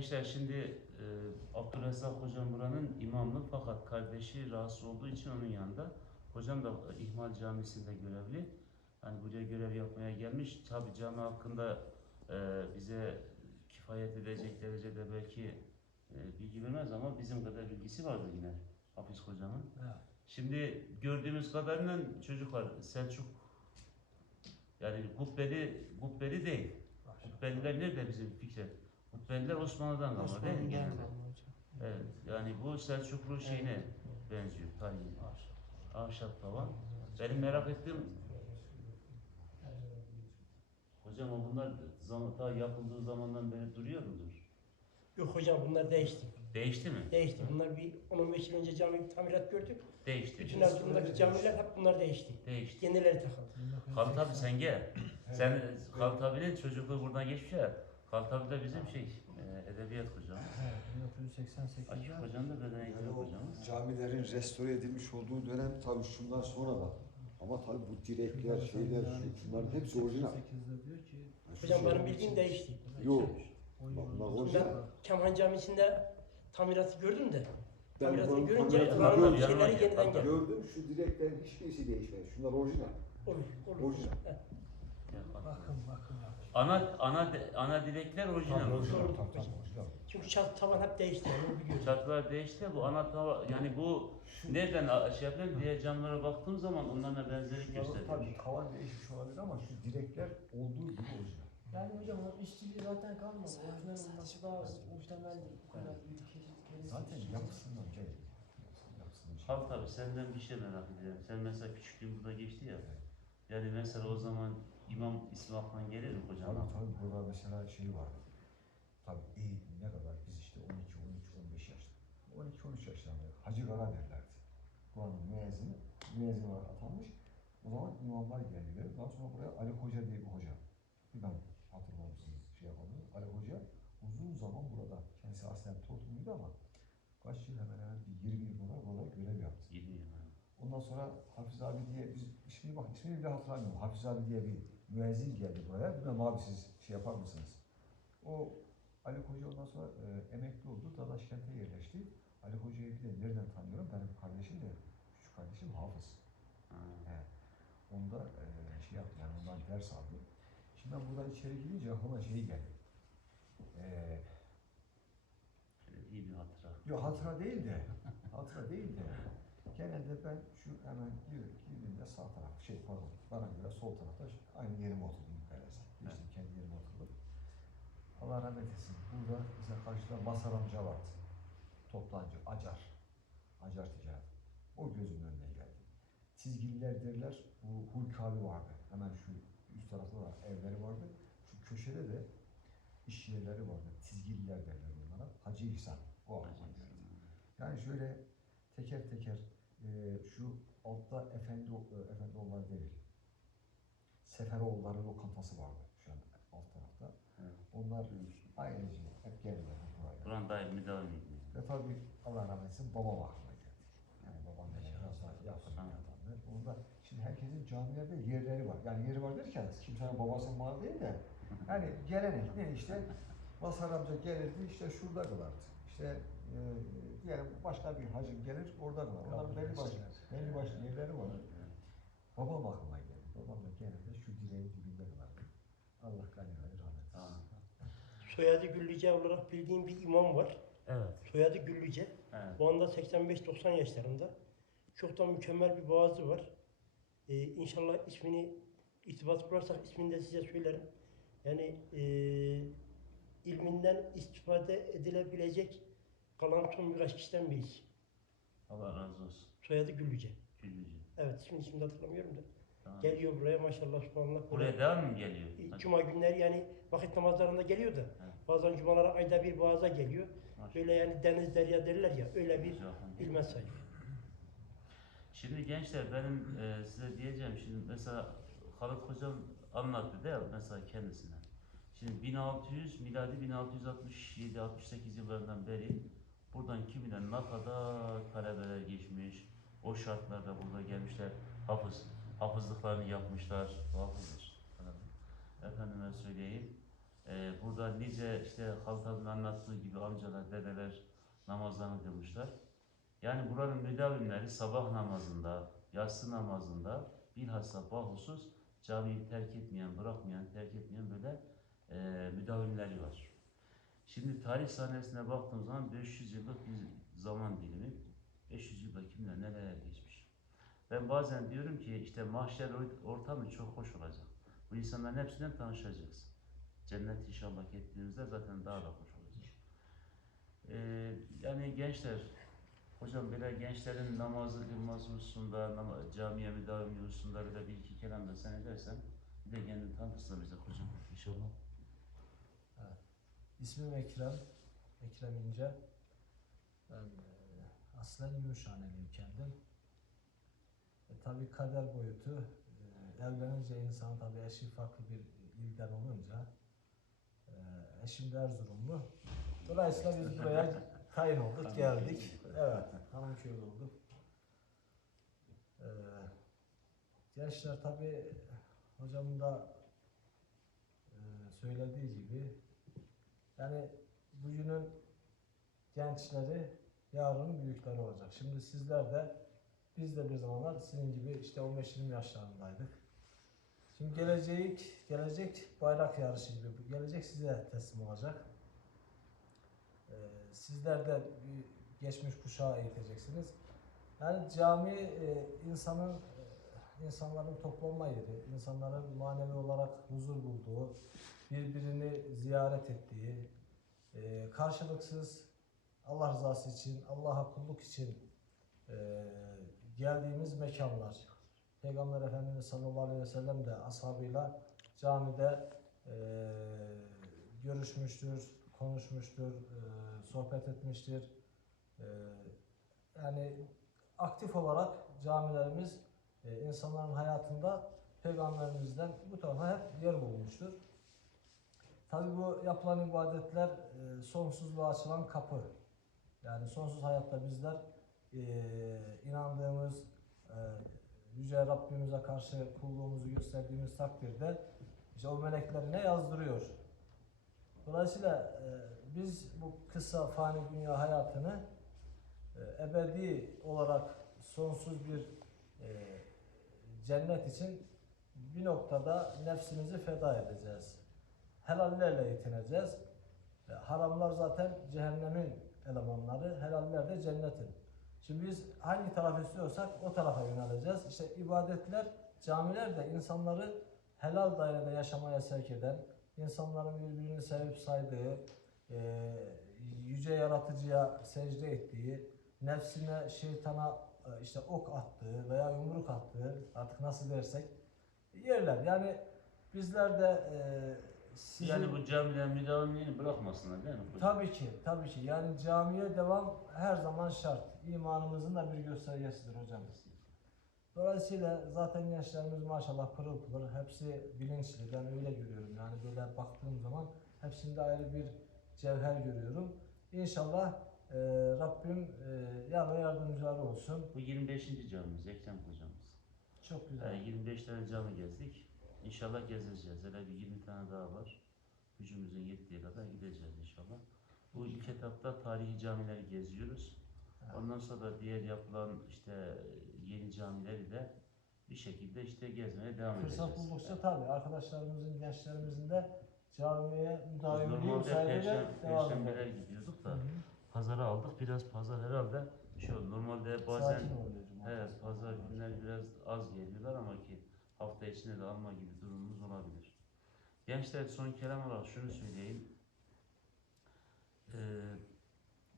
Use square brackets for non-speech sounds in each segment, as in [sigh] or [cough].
gençler şimdi e, Abdülrezzak hocam buranın imamlığı fakat kardeşi rahatsız olduğu için onun yanında. Hocam da İhmal Camisi'nde görevli. Hani buraya görev yapmaya gelmiş. Tabi cami hakkında e, bize kifayet edecek derecede belki e, bilgi vermez ama bizim kadar bilgisi vardı yine Hafiz hocamın. Şimdi gördüğümüz kadarıyla çocuklar Selçuk yani kubbeli, kubbeli değil. Kubbeliler nerede bizim Fikret? Kubbeliler Osmanlı'dan kalma değil mi genelde? Evet, yani bu Selçuklu şeyine benziyor tarihi. Ahşap tavan. Benim merak ettiğim hocam bunlar zaman, daha yapıldığı zamandan beri duruyor mudur? Yok hocam bunlar değişti. Değişti mi? Değişti. Bunlar bir 10-15 yıl önce cami bir tamirat gördük. Değişti. Bütün Erzurum'daki camiler hep bunlar değişti. Değişti. Yenileri takıldı. Halit abi sen gel. Sen Halit abinin çocukluğu buradan geçmiş ya. Abi de bizim şey e, edebiyat hocamız. Akif 1988'de hocam da beden eğitimi Yani o hocamız. camilerin restore edilmiş olduğu dönem tabii şunlar sonra da. Ama tabii bu direkler, şeyler, şu- şunların hepsi orijinal. 88'de diyor ki Yani şu Hocam şey- benim bildiğim değişti. Yok. o Bak, yılın- bunlar Ben orijinal. Kemhan Camii'sinde tamiratı gördüm de. Ben görünce tamiratı kullanılan gördüm, şeyleri yeniden gel. geldi. Gördüm şu direklerin hiçbirisi değişmedi. Şunlar orijinal. Olur, olur. Orijinal. Bakın bakın. Ana ana ana dilekler orijinal. Tabii, orijinal, tabii, tabii, orijinal. Çünkü çat tavan hep değişti. Onu. Çatılar değişti bu ana tava yani bu nereden şey yapayım diye camlara baktığım zaman onlarla benzerlik gösteriyor. tabii tavan değişmiş olabilir ama şu direkler olduğu gibi orijinal. Yani hocam onun işçiliği zaten kalmadı. Orijinal olması daha muhtemeldi. Bu kadar bir Zaten yapısından gel. Yapısından şey. Halit abi senden bir şey merak ediyorum. Sen mesela küçüklüğün burada geçti ya. Yani mesela o zaman imam ismi aklına gelir mi hocam? Tabii tabii burada mesela şey vardı. Tabii iyi ne kadar biz işte 12, 13, 15 yaş. 12, 13 yaşlarında Hacı Kara derlerdi. Buranın müezzini, müezzin olarak atanmış. O zaman imamlar geldiler. Daha sonra buraya Ali Hoca diye bir hoca. Bir ben hatırlamışsınız şey yapalım. Ali Hoca uzun zaman burada. Kendisi aslen Tortumluydu ama kaç yıl hemen hemen bir 20 yıl burada, burada görev yaptı. Gidiyor. Ondan sonra Hafiz abi diye biz ismini bak ismini bile hatırlamıyorum. Hafiz abi diye bir müezzin geldi buraya. Bilmem abi siz şey yapar mısınız? O Ali Hoca ondan sonra e, emekli oldu. Dadaş kente yerleşti. Ali Hoca'yı bir de nereden tanıyorum? Benim kardeşim de küçük kardeşim Hafız. Ha, He. Onda e, şey yaptı yani ondan ders aldı. Şimdi ben buradan içeri girince aklıma şey geldi. E, iyi bir hatıra. Yok hatıra değil de, hatıra değil de genelde ben şu hemen gir- girdiğimde sağ taraf, şey pardon, bana göre sol tarafta aynı yerime oturdum yukarıda. Geçtim kendi yerime oturdum. Allah rahmet etsin. Burada mesela karşıda Masar amca vardı. Toplancı, acar. Acar ticaret. O gözümün önüne geldi. Çizgililer derler, bu Hulk abi vardı. Hemen şu üst tarafta da evleri vardı. Şu köşede de iş yerleri vardı. Çizgililer derler bunlara. Hacı İhsan. O aklıma geldi. Yani şöyle teker teker e, şu altta efendi e, efendioğulları değil. Seferoğulları lokantası vardı şu an alt tarafta. Evet. Onlar ailece hep gelirler buraya. Buran daimi devam ediyor. Ve tabii Allah rahmet eylesin babam aklıma geldi. Yani babam da biraz daha yakın bir adamdı. Onda şimdi herkesin camilerde yerleri var. Yani yeri var derken kimsenin babasının malı değil de yani gelenek ne işte Mazhar amca gelirdi işte şurada kılardı. İşte e, diyelim başka bir hacım gelir orada kılar. Onların belli başlı, belli başlı yerleri var. Babam aklıma geldi. Babam da genelde şu direğin dibinde kılardı. Allah gani gani rahmet eylesin. Soyadı Güllüce olarak bildiğim bir imam var. Evet. Soyadı Güllüce. Evet. Bu anda 85-90 yaşlarında. Çok da mükemmel bir boğazı var. Ee, inşallah ismini irtibat kurarsak ismini de size söylerim. Yani e, ilminden istifade edilebilecek kalan son birkaç kişiden birisi. Allah razı olsun. Soyadı Güllüce. Güllücü. Evet ismini şimdi hatırlamıyorum da. Tamam. Geliyor buraya maşallah subhanallah. Buraya devam mı geliyor? E, Cuma günleri yani vakit namazlarında geliyor da. Evet. Bazen cumalara ayda bir boğaza geliyor. Maşallah. Böyle yani deniz derya derler ya öyle bir ilme sahip. Şimdi gençler benim e, size diyeceğim şimdi mesela Halit Hocam anlattı değil mi mesela kendisine. Şimdi 1600 miladi 1667-68 yıllarından beri buradan kim bilir ne kadar talebeler geçmiş. O şartlarda burada gelmişler. Hafız, hafızlıklarını yapmışlar. Hafızdır. Efendime söyleyeyim. Ee, burada nice işte Halkaz'ın anlattığı gibi amcalar, dedeler namazlarını kılmışlar. Yani buranın müdavimleri sabah namazında, yatsı namazında bilhassa bahusuz camiyi terk etmeyen, bırakmayan, terk etmeyen böyle e, müdavimleri var. Şimdi tarih sahnesine baktığım zaman 500 yıllık bir zaman dilimi, 500 yılda kimler nereye geçmiş. Ben bazen diyorum ki işte mahşer or- ortamı çok hoş olacak. Bu insanların hepsinden tanışacağız. Cennet inşallah gittiğimizde zaten daha da hoş olacak. Ee, yani gençler, hocam böyle gençlerin namazı kılması hususunda, nama- camiye müdavimi hususunda bir iki kelam da sen edersen bir de kendini tanıtırsa bize hocam inşallah. İsmim Ekrem, Ekrem İnce. Ben e, aslen Gümüşhaneliyim kendim. E, tabii kader boyutu, e, evlenince insan tabii eşi farklı bir ilden olunca, e, eşim de Erzurumlu. Dolayısıyla biz buraya [laughs] tayin olduk, geldik. Evet, Hanımköylü olduk. E, gençler tabii hocamın da e, söylediği gibi yani bugünün gençleri yarının büyükleri olacak. Şimdi sizler de biz de bir zamanlar sizin gibi işte 15-20 yaşlarındaydık. Şimdi gelecek, gelecek bayrak yarışı gibi. Gelecek size teslim olacak. Ee, sizler de geçmiş kuşağı eğiteceksiniz. Yani cami e, insanın e, insanların toplanma yeri, insanların manevi olarak huzur bulduğu, birbirini ziyaret ettiği, e, karşılıksız Allah rızası için, Allah'a kulluk için e, geldiğimiz mekanlar. Peygamber Efendimiz sallallahu aleyhi ve sellem de ashabıyla camide e, görüşmüştür, konuşmuştur, sohbet etmiştir. Yani aktif olarak camilerimiz insanların hayatında Peygamberimizden bu tarafa hep yer bulmuştur. Tabi bu yapılan ibadetler e, sonsuzluğa açılan kapı. Yani sonsuz hayatta bizler e, inandığımız e, Yüce Rabbimize karşı kulluğumuzu gösterdiğimiz takdirde işte o meleklerine yazdırıyor. Dolayısıyla e, biz bu kısa fani dünya hayatını e, ebedi olarak sonsuz bir e, cennet için bir noktada nefsimizi feda edeceğiz helallerle yetineceğiz. E, Haramlar zaten cehennemin elemanları, helaller de cennetin. Şimdi biz hangi taraf istiyorsak o tarafa yöneleceğiz. İşte ibadetler, camiler de insanları helal dairede yaşamaya sevk eden, insanların birbirini sevip saydığı, e, yüce yaratıcıya secde ettiği, nefsine, şeytana e, işte ok attığı veya yumruk attığı artık nasıl dersek yerler. Yani bizler de e, sizin- Yani bu camiler müdavimliğini bırakmasınlar değil mi hocam? Tabii ki, tabii ki. Yani camiye devam her zaman şart. İmanımızın da bir göstergesidir hocam. Dolayısıyla zaten gençlerimiz maşallah pırıl pırıl, hepsi bilinçli. Ben öyle görüyorum. Yani böyle baktığım zaman hepsinde ayrı bir cevher görüyorum. İnşallah e, Rabbim e, yar ve yardımcıları olsun. Bu 25. camimiz, Ekrem hocamız. Çok güzel. Yani 25 tane cami gezdik. İnşallah gezeceğiz. Hele bir 20 tane daha var. Gücümüzün yettiği kadar gideceğiz inşallah. Bu ilk etapta tarihi camileri geziyoruz. Evet. Ondan sonra da diğer yapılan işte yeni camileri de bir şekilde işte gezmeye devam Fırsat edeceğiz. buldukça tabii arkadaşlarımızın, gençlerimizin de camiye sayede perşem, devam perşembeler gidiyorduk da hı. pazara aldık. Biraz pazar herhalde şey oldu. Normalde bazen. Evet, pazar günleri biraz az geliyorlar ama ki hafta içinde de alma gibi durumumuz olabilir. Gençler son kelam olarak şunu söyleyeyim. Ee,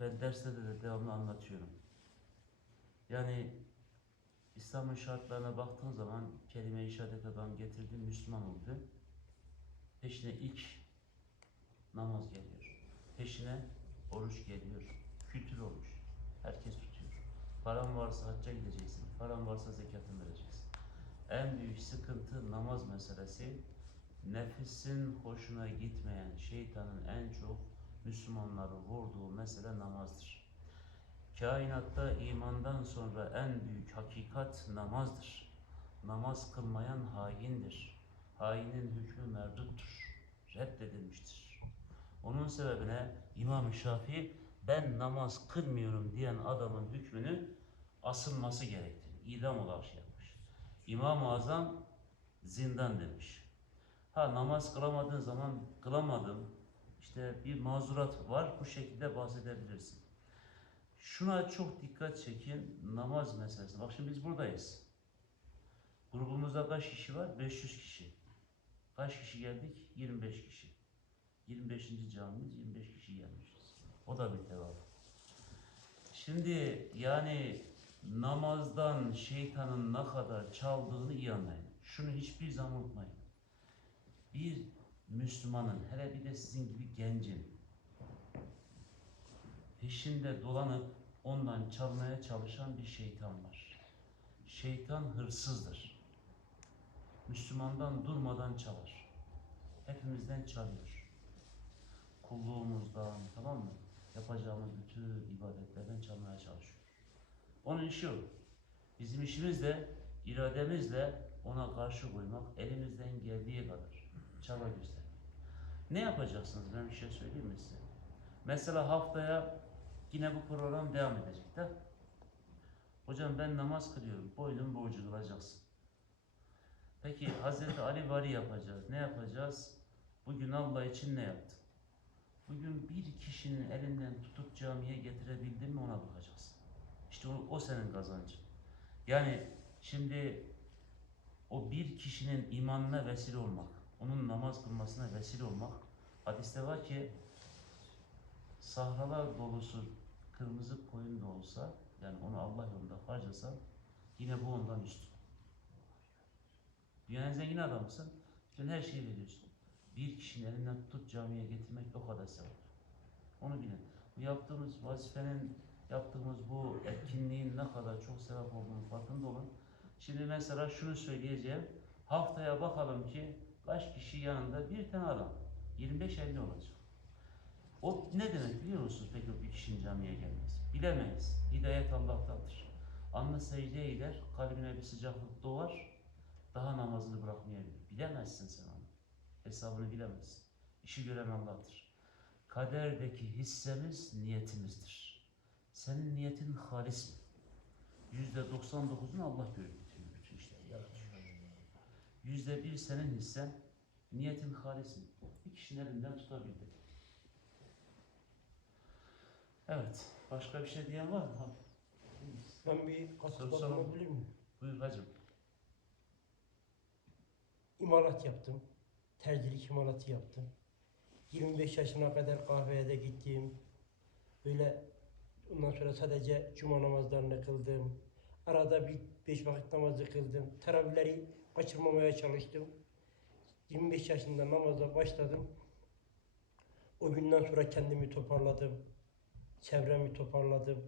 ben derslerde de devamlı anlatıyorum. Yani İslam'ın şartlarına baktığın zaman kelime-i şehadet adam getirdi, Müslüman oldu. Peşine ilk namaz geliyor. Peşine oruç geliyor. Kültür olmuş. Herkes tutuyor. Paran varsa hacca gideceksin. Paran varsa zekatını vereceksin. En büyük sıkıntı namaz meselesi. Nefsin hoşuna gitmeyen şeytanın en çok Müslümanları vurduğu mesele namazdır. Kainatta imandan sonra en büyük hakikat namazdır. Namaz kılmayan haindir. Hainin hükmü merduttur. reddedilmiştir. Onun sebebine İmam-ı Şafii ben namaz kılmıyorum diyen adamın hükmünü asılması gerektiğini, idam olarak şey. İmam-ı Azam zindan demiş. Ha namaz kılamadığın zaman kılamadım, işte bir mazurat var, bu şekilde bahsedebilirsin. Şuna çok dikkat çekin, namaz meselesi. Bak şimdi biz buradayız. Grubumuzda kaç kişi var? 500 kişi. Kaç kişi geldik? 25 kişi. 25. camimiz 25 kişi gelmişiz. O da bir tevaf. Şimdi yani namazdan şeytanın ne kadar çaldığını iyi anlayın. Şunu hiçbir zaman unutmayın. Bir Müslümanın, hele bir de sizin gibi gencin peşinde dolanıp ondan çalmaya çalışan bir şeytan var. Şeytan hırsızdır. Müslümandan durmadan çalar. Hepimizden çalıyor. Kulluğumuzdan, tamam mı? Yapacağımız bütün ibadetlerden çalmaya çalışıyor. Onun işi o. Bizim işimiz de irademizle ona karşı koymak, elimizden geldiği kadar çaba göstermek. Ne yapacaksınız? Ben bir şey söyleyeyim mi size? Mesela haftaya yine bu program devam edecek de. Hocam ben namaz kılıyorum. Boynun borcu kılacaksın. Peki Hazreti Ali vari yapacağız. Ne yapacağız? Bugün Allah için ne yaptın? Bugün bir kişinin elinden tutup camiye getirebildin mi ona bakacaksın. İşte o, o senin kazancın. Yani şimdi o bir kişinin imanına vesile olmak, onun namaz kılmasına vesile olmak, hadiste var ki sahralar dolusu kırmızı koyun da olsa, yani onu Allah yolunda harcasan, yine bu ondan üstün. Dünyanın zengin adamısın, bütün her şeyi veriyorsun. Bir kişinin elinden tutup camiye getirmek o kadar sevap. Onu bilin. Bu yaptığımız vazifenin, yaptığımız bu etkinliğin ne kadar çok sevap olduğunu farkında olun. Şimdi mesela şunu söyleyeceğim. Haftaya bakalım ki kaç kişi yanında bir tane adam. 25-50 olacak. O ne demek biliyor musunuz peki o bir kişinin camiye gelmesi? Bilemeyiz. Hidayet Allah'tandır. Anlı secdeye gider, kalbine bir sıcaklık doğar, daha namazını bırakmayabilir. Bilemezsin sen onu. Hesabını bilemezsin. İşi gören Allah'tır. Kaderdeki hissemiz niyetimizdir. Senin niyetin halis mi? Yüzde 99'unu Allah görüyor bütün, bütün işleri yaratıyor. Yüzde bir senin hissen, niyetin halis mi? Bir kişinin elinden tutabildi. Evet. Başka bir şey diyen var mı? Ben bir soralım. bulunabilir miyim? Buyur hacım. İmalat yaptım. Terzilik imalatı yaptım. 25 yaşına kadar kahveye de gittim. Böyle ondan sonra sadece cuma namazlarını kıldım. Arada bir beş vakit namazı kıldım. Teravihleri kaçırmamaya çalıştım. 25 yaşında namaza başladım. O günden sonra kendimi toparladım. Çevremi toparladım.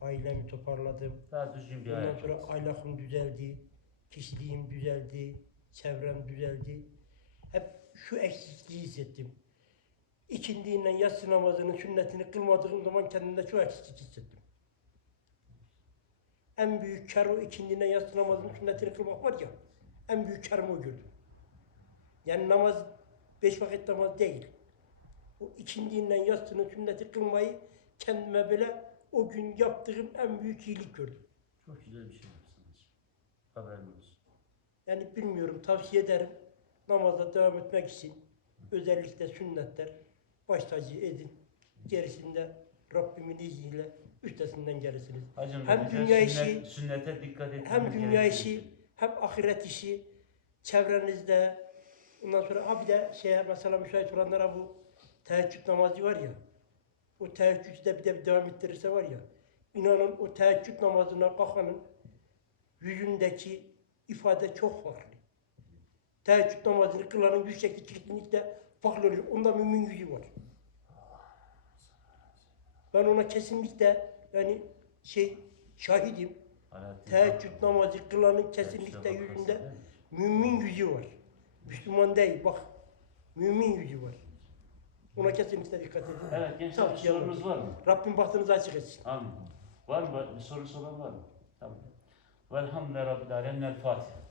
Ailemi toparladım. Daha düzgün bir Ondan sonra ahlakım düzeldi, kişiliğim düzeldi, çevrem düzeldi. Hep şu eksikliği hissettim. İkindiğinden yatsı namazının sünnetini kılmadığım zaman kendimde çok eksiklik hissettim. En büyük kar o ikindiğinden yatsı namazının sünnetini kılmak var ya, en büyük karımı o gördüm. Yani namaz, beş vakit namaz değil. O ikindiğinden yatsının sünneti kılmayı kendime böyle o gün yaptığım en büyük iyilik gördüm. Çok güzel bir şey yapsın hacım. Haberin olsun. Yani bilmiyorum tavsiye ederim. Namaza devam etmek için özellikle sünnetler baş tacı edin. Gerisinde Rabbimin izniyle üstesinden gelirsiniz. Hacım Hem dünya sünnet, işi, sünnete dikkat etmek Hem dünya işi hem ahiret işi çevrenizde ondan sonra ha bir de şeye mesela müsait olanlara bu teheccüd namazı var ya o teheccüde bir de bir devam ettirirse var ya inanın o teheccüd namazına kalkanın yüzündeki ifade çok farklı. Teheccüd namazını kılanın yüz şekli kesinlikle oluyor. Onda mümin yüzü var. Ben ona kesinlikle yani şey şahidim. Teheccüd namazı kılanın kesinlikle yüzünde mümin yüzü var. Müslüman değil bak. Mümin yüzü var. Ona kesinlikle dikkat edin. Evet gençler bir sorunuz var mı? Rabbim bahtınızı açık etsin. Amin. Var mı? Bir sorusu olan var mı? Tamam. Velhamdülillahi Rabbil Alemin. El Fatiha.